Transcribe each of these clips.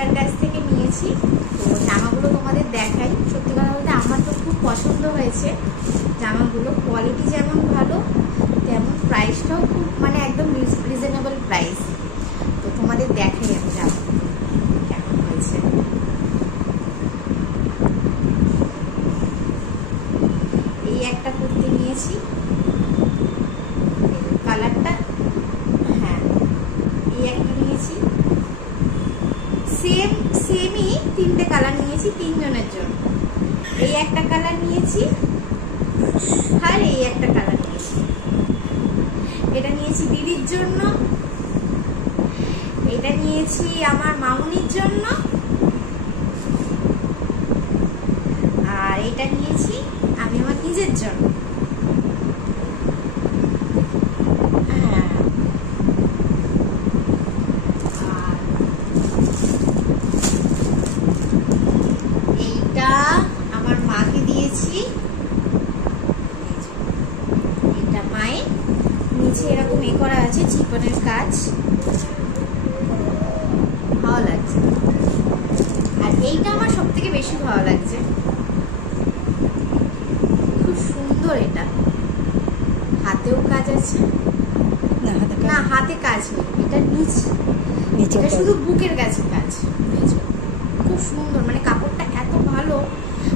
ঋতিকার কাছ থেকে নিয়েছি। তো জামাগুলো তোমাদের দেখাই। সত্যি কথা বলতে আমার তো খুব পছন্দ হয়েছে জামাগুলো। কোয়ালিটি যেমন ভালো তেমন প্রাইসটাও খুব মানে একদম রিজনেবল প্রাইস। তো তোমাদের দেখাই আমি জামা কেমন হয়েছে। এই একটা কুর্তি নিয়েছি, কালারটা হ্যাঁ এই একটা নিয়েছি, সেমই তিনটে কালার নিয়েছি তিনজনের জন্য। এই একটা কালার নিয়েছি আর এই একটা কালার নিয়েছি। এটা নিয়েছি দিদির জন্য, এটা নিয়েছি আমার মামুনির জন্য, আর এটা নিয়েছি আমি আমার নিজের জন্য। এইটা আমার মাকে দিয়েছি, এটা মায়ের। নিচে এরকম এ করা আছে চিকনের কাজ, ভালো লাগছে। আর এইটা আমার সব থেকে বেশি ভালো লাগছে, খুব সুন্দর। এটা হাতেও কাজ আছে, না হাতে কাজ নেই, এটা নিচে শুধু বুকের কাছে কাজ। খুব সুন্দর, মানে কাপড়টা এত ভালো,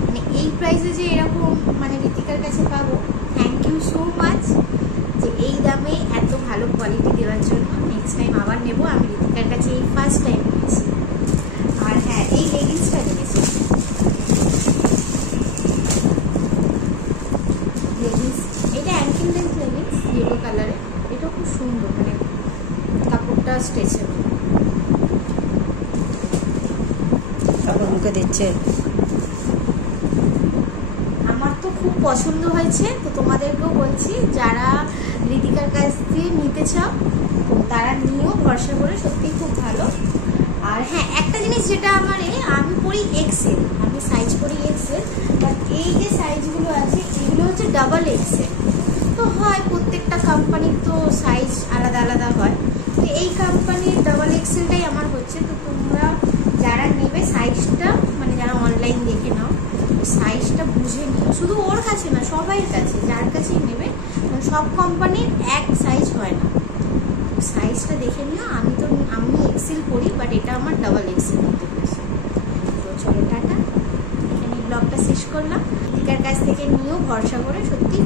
মানে এই প্রাইসে যে এরকম মানে ঋতিকার কাছে পাবো। থ্যাংক ইউ সো মাচ যে এই দামে এত ভালো কোয়ালিটি দেওয়ার জন্য। নেক্সট টাইম আবার নেব। আমি ঋতিকার কাছে এই ফার্স্ট টাইম নিয়েছি। আর হ্যাঁ, এই লেগিংসটা নিয়েছি, লেগিংস এটা অ্যাঙ্কেল লেন্থ লেগিংস ইয়েলো কালারে। এটা খুব সুন্দর, মানে কাপড়টা স্ট্রেচেবল। মুখে দিচ্ছে, আমার তো খুব পছন্দ হয়েছে। তো তোমাদেরকেও বলছি যারা ঋতিকার কাছ দিয়ে নিতে চাও তো তারা নিয়েও ভরসা করে, সত্যি খুব ভালো। আর হ্যাঁ, একটা জিনিস যেটা আমার আমি পরি এক্সেল, আমি সাইজ পরি এক্সেল, বাট এই যে সাইজগুলো আছে এগুলো হচ্ছে ডাবল এক্সেল। তো হয় প্রত্যেকটা কোম্পানির তো সাইজ আলাদা আলাদা হয়, তো এই কোম্পানির ডাবল এক্সেলটাই আমার হচ্ছে। তো তোমরা যারা নেবে সাইজটা, মানে যারা অনলাইন দেখে নাও, সাইজটা বুঝে নিও। শুধু ওর কাছে না, সবাই কাছে, যার কাছেই নেবে, সব কোম্পানির এক সাইজ হয় না, সাইজটা দেখে নিও। আমি এক্সেল পরি, বাট এটা আমার ডাবল এক্সেল হতে হয়েছে। তো চলো টাটা, এখানে ব্লগটা শেষ করলাম। ঋতিকার কাছ থেকে নিয়েও ভরসা করে, সত্যি